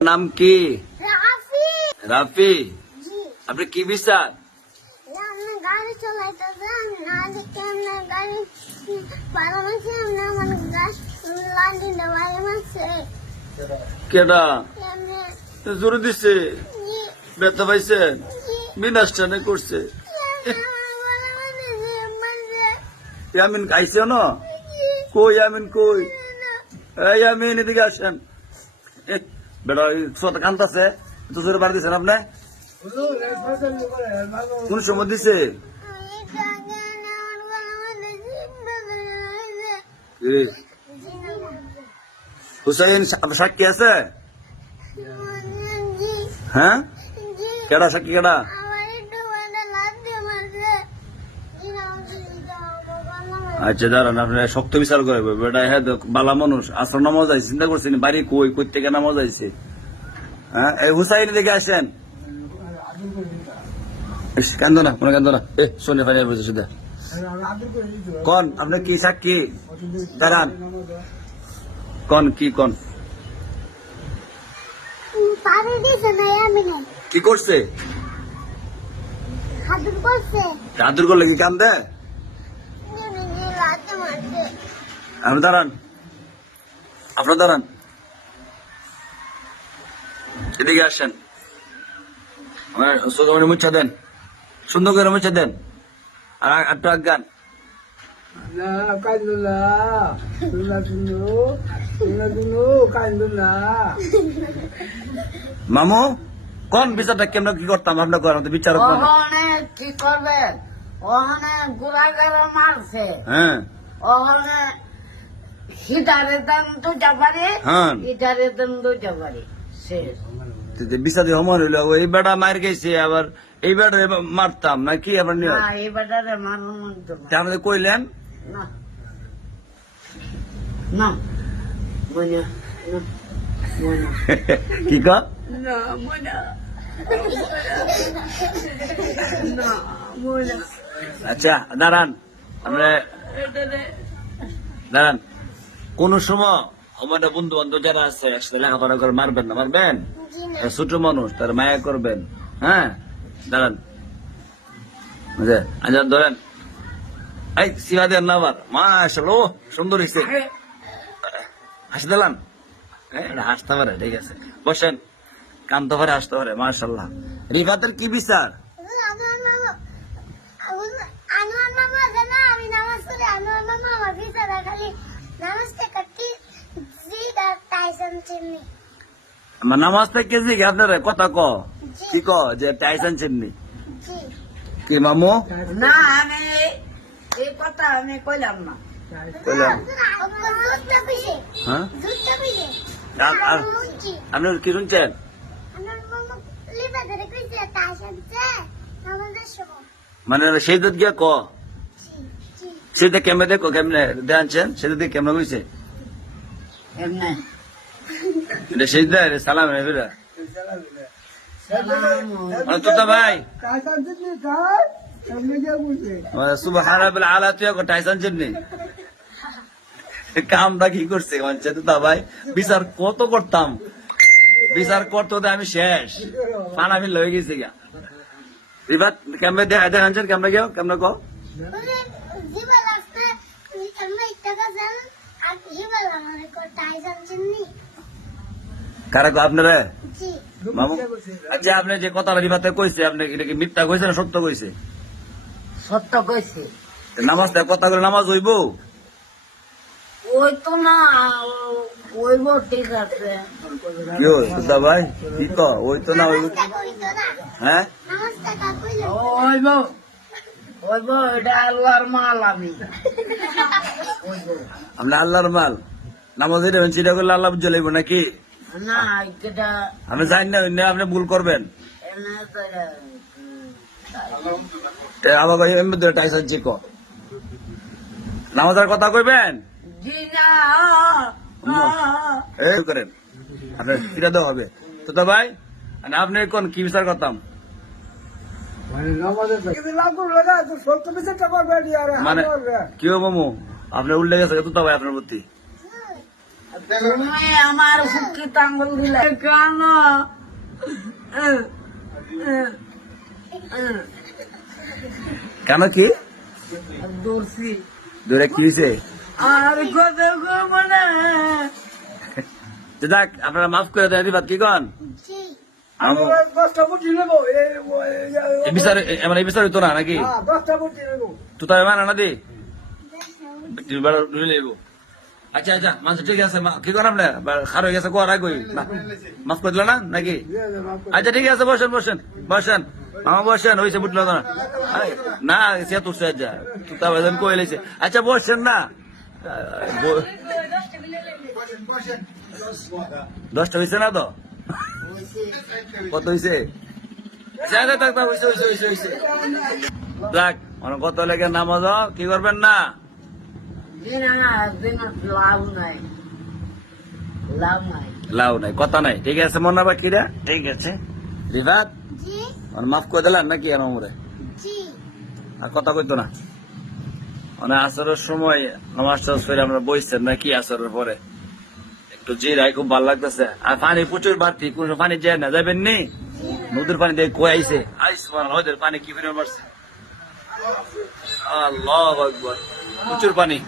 নাম কি রাফি রাফি জি আপনি কি বিচার আমি গাড়ি চালাইতেছেন না যে কেমনে গাড়ি পারামাছে এমনি আমার গাছ লান্ডি দেওয়াই মাছে কেডা এমনি জোরে দিছে জি ব্যথা পাইছেন জি বিনাশটানে করছে ইয়ামিন আইছে না কই ইয়ামিন কই এই ইয়ামিন এদিকে আসেন এ, বেটা ছোট কান্তাছে তো জোরে দিছেন আপনি? কোন সময় দিছে? হুসাইন সাক্ষী আছে? হ্যাঁ? কেডা, সাক্ষী কেডা? আচ্ছা দাঁড়ান আপনি শক্ত বিচার করে বেটা হ্যাঁ বালা মানুষ আসর নামাজ আইছে চিন্তা করছেন বাড়ি কই কই থেকে নামাজ আইছে? হ্যাঁ এই হুসাইন দেখে আসেন। কান্দো না মনে কান্দো না। এ শোনে ফাইনাল শুধু কন আপনি কি সাক্ষী? দাঁড়ান। কন কি কন? কি করছে? আদুর করলে কি কান্দে মারছে আপনি দাঁড়ান। আপনার দাঁড়ান। এদিকে আসেন। আমার সোজা মুচ্ছা দেন। সুন্দর করে মুচ্ছা দেন। আর একটু আজ্ঞান মামু কোন বিচারটা কেমন কি করতাম? আপনার করেন তো বিচারক মানুষ। ওখানে কি করবেন? ওখানে গুড়াগাড়া মারছে। হ্যাঁ। ওখানে বিচার সময় হইল এই বেটা মার গেছে আবার এই বেটা মারতাম না কি আবার বেটারে। আমাদের কইলেন? কি আচ্ছা দাঁড়ান। আমরা দাঁড়ান। কোন সময় আমাদের বন্ধু বান্ধব যারা আছে একসাথে লেখাপড়া করে মারবেন না মারবেন? জি না। এরা ছোট মানুষ তার মায়া করবেন হ্যাঁ? দাঁড়ান। বুঝে আচ্ছা ধরেন। এই সিহাদের না আবার। মা আসলো সুন্দর হয়েছে হাসি দিলাম। এটা হাসতে পারে ঠিক আছে। বসেন। কানতে পারে হাসতে পারে মার্শাল্লাহ রিফাতের কি বিচার? আমি নামাজ মামা আমার খালি নামাজটা টাইসন চিমনি আমার নামাজ থেকে জি আপনার কথা ক। কি ক যে টাইসন চিমনি জি। কি মামু? না আমি এই কথা আমি কইলাম না। কইলাম। হ্যাঁ? আপনি কি শুনছেন? কইছে মানে সেই দুধ গিয়া ক? জি জি। সেটা কেমনে দেখো কেমনে দেখাচ্ছেন? সেটা দিয়ে কেমনে হয়েছে এমনি এটা সেই দেয় সালাম এবারে মানে তো ভাই। কাঁচা দিদি কাজ সামনে গিয়ে বুঝে সুবহান রাব্বিল আলা, তুই এখন টাইসন চিমনি কামটা কি করছে মানছে তো ভাই, বিচার কত করতাম? বিচার করতে আমি শেষ। ফান আমি লয়ে গেছি গা এবার কেমনে দেখা দেখাচ্ছেন কেমনে গেও কেমনে কো কারা আপনারা? জি। মামু? আচ্ছা আপনি যে কথাটা রিবাতে কইছে আপনি এটা কি মিথ্যা কইছে না সত্য কইছে? সত্য কইছে। নামাজটা কথা করে নামাজ হইব? ওই তো না ওইব ঠিক আছে। কি হই সুদা ভাই? কি ক? ওই তো না হ্যাঁ? ওইব ওইব এটা আল্লাহর মাল আমি। ওইব আল্লাহর মাল। নামাজ এটা চিন্তা করলে আল্লাহ বুঝে লাগবে নাকি? না এটা আপনি জানেন না অন্য আপনি ভুল করবেন। আমাকে এমনি ধরে নামাজের কথা কইবেন? এই করেন। আপনার ফিরে দেওয়া হবে। তো তো ভাই আপনি কোন কি বিচার করতাম? মানে মানে কি হব মামু আপনার উল্লেখ গেছে তো ভাই আপনার প্রতি। তুমি আমার ফুকি টাঙ্গুল দিলে। কেন? কেন কি? দর্শি দূরে কি হয়েছে আর কত করব না যাক আপনারা মাফ করে রিবাদ কি কন? জি। আমি ওই দশটা বুটি নেব। এই ওই- এই- এই বিচার মানে হইতো না নাকি? হ্যাঁ, তাই মানে না দি? বেড়া লইব। আচ্ছা আচ্ছা মানুষ ঠিক আছে কি করেন আপনি খার হয়ে গেছে কোয়ার আগে মাফ করে দিল না নাকি আচ্ছা ঠিক আছে বসেন বসেন বসেন। মামা বসেন হয়েছে বুঝলো না না সে তো সে যা তা বেদন কই লেছে। আচ্ছা বসেন না। দশটা হয়েছে না তো? কত হয়েছে যাক, মানে কত লেগে নামাজ কি করবেন না দিনা দিনা লাভ নাই লাভ নাই লাউ নাই। কথা নাই। ঠিক আছে মনে বাকিরা ঠিক আছে। রিফাত? জি। মাফ করে দিলেন নাকি আর আমরে? জি। আর কথা কইতো না? মানে আসরের সময় নামাজ টাজ করে আমরা বইছেন নাকি আসরের পরে? একটু জিরাই খুব ভালো লাগতেছে। আর পানি প্রচুর বাড়তি কোন পানি যায় না যাবেন নি? নদীর পানি দিয়ে কই আইছে? আইস মানে নদীর পানি কি ফিরে মারছে আল্লাহ প্রচুর পানি।